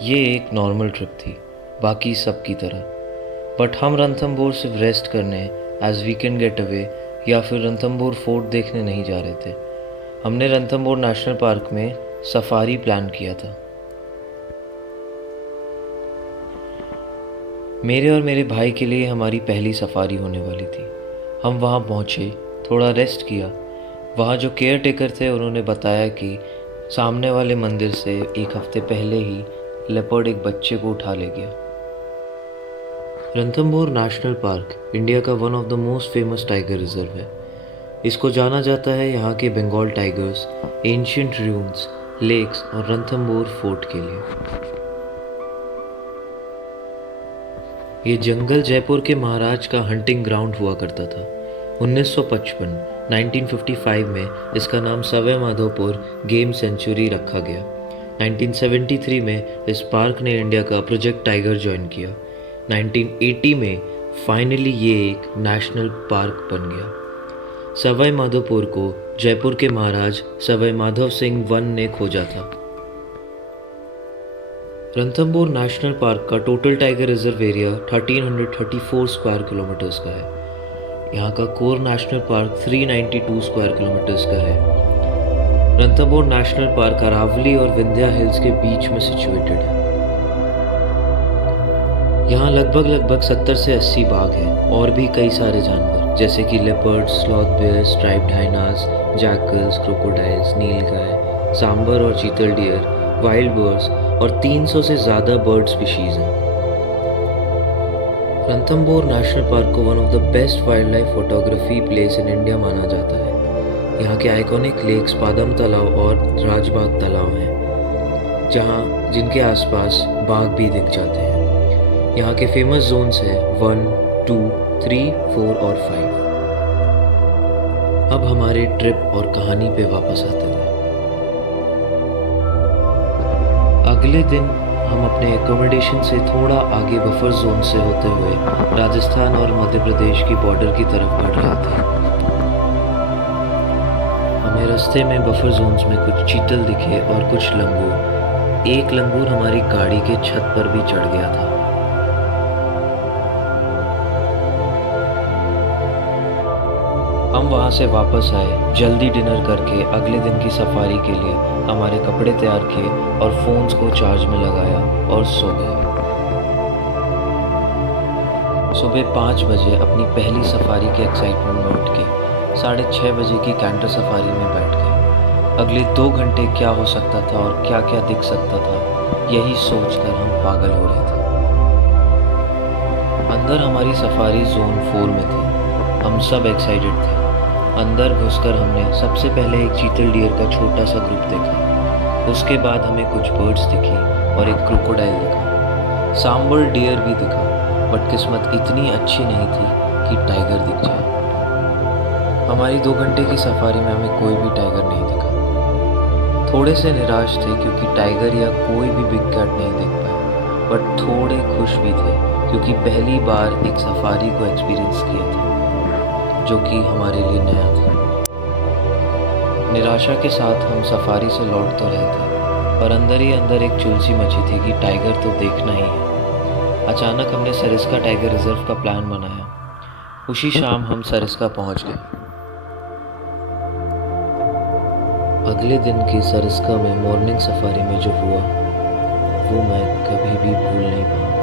ये एक normal trip थी, बाकी सब की तरह। बट हम रणथंभौर सिर्फ रेस्ट करने, एज वीकेंड गेट अवे या फिर रणथंभौर फोर्ट देखने नहीं जा रहे थे। हमने रणथंभौर नेशनल पार्क में सफारी प्लान किया था। मेरे और मेरे भाई के लिए हमारी पहली सफारी होने वाली थी। हम वहाँ पहुँचे, थोड़ा रेस्ट किया। वहाँ जो केयर टेकर थे उन्होंने बताया कि सामने वाले मंदिर से एक हफ्ते पहले ही लेपर्ड एक बच्चे को उठा ले गया। रणथंभौर नेशनल पार्क इंडिया का one of the most famous tiger reserve है। इसको जाना जाता है यहाँ के बंगाल टाइगर्स, एंशियंट र्यून्स, लेक्स और रणथंभौर फोर्ट के लिए। ये जंगल जयपुर के महाराज का हंटिंग ग्राउंड हुआ करता था। 1955 में इसका नाम सवाई माधोपुर गेम सेंचुरी रखा गया। 1973 में इस पार्क ने इंडिया का प्रोजेक्ट टाइगर ज्वाइन किया। 1980 में फाइनली ये एक नेशनल पार्क बन गया। सवाई माधोपुर को जयपुर के महाराज सवाई माधव सिंह वन ने खोजा था। रणथंभौर नेशनल पार्क का total tiger reserve area 1334 square kilometres का है। यहाँ का core national park 392 square kilometres का है। रणथंभौर नेशनल पार्क अरावली और विंध्या हिल्स के बीच में सिचुएटेड है। यहाँ लगभग 70 से 80 बाघ हैं और भी कई सारे जानवर जैसे कि leopards, sloth bears, striped hyenas, jackals, crocodiles, nilgai, sambar और चीतल डियर, वाइल्ड बर्ड्स और 300 से ज़्यादा बर्ड स्पीशीज हैं। रणथंभौर नेशनल पार्क को one of the best wild life photography place in India माना जाता है। यहाँ के आइकॉनिक लेक्स पादम तालाब और राजबाग तालाब हैं, जिनके आसपास बाघ भी दिख जाते हैं। यहाँ के फेमस जोन्स हैं 1, 2, 3, 4 और 5। अब हमारे ट्रिप और कहानी पे वापस आते हुए, अगले दिन हम अपने एकोमोडेशन से थोड़ा आगे बफर जोन से होते हुए राजस्थान और मध्य प्रदेश की बॉर्डर की तरफ बढ़ रहे थे। हमें रास्ते में बफर जोन्स में कुछ चीतल दिखे और कुछ लंगूर। एक लंगूर हमारी गाड़ी के छत पर भी चढ़ गया था। हम वहाँ से वापस आए, जल्दी डिनर करके अगले दिन की सफारी के लिए हमारे कपड़े तैयार किए और फोन्स को चार्ज में लगाया और सो गए। सुबह 5 बजे अपनी पहली सफारी के एक्साइटमेंट में उठ के 6:30 बजे की कैंटर सफारी में बैठ गए। अगले 2 घंटे क्या हो सकता था और क्या क्या दिख सकता था, यही सोचकर हम पागल हो रहे थे। अंदर हमारी सफारी जोन 4 में थी। हम सब एक्साइटेड थे। अंदर घुसकर हमने सबसे पहले एक चीतल डियर का छोटा सा ग्रुप देखा। उसके बाद हमें कुछ बर्ड्स दिखी और एक क्रोकोडाइल दिखा। सांबर डियर भी दिखा, बट किस्मत इतनी अच्छी नहीं थी कि टाइगर दिख जाए। हमारी 2 घंटे की सफारी में हमें कोई भी टाइगर नहीं दिखा। थोड़े से निराश थे क्योंकि टाइगर या कोई भी बिग कैट नहीं देख पाए, बट थोड़े खुश भी थे क्योंकि पहली बार एक सफारी को एक्सपीरियंस किया था जो कि हमारे लिए नया था। निराशा के साथ हम सफारी से लौट तो रहे थे, पर अंदर ही अंदर एक चुलसी मची थी कि टाइगर तो देखना ही है। अचानक हमने सरिस्का टाइगर रिजर्व का प्लान बनाया। उसी शाम हम सरिस्का पहुंच गए। अगले दिन की सरिस्का में मॉर्निंग सफारी में जो हुआ वो मैं कभी भी भूल नहीं पाऊंगा।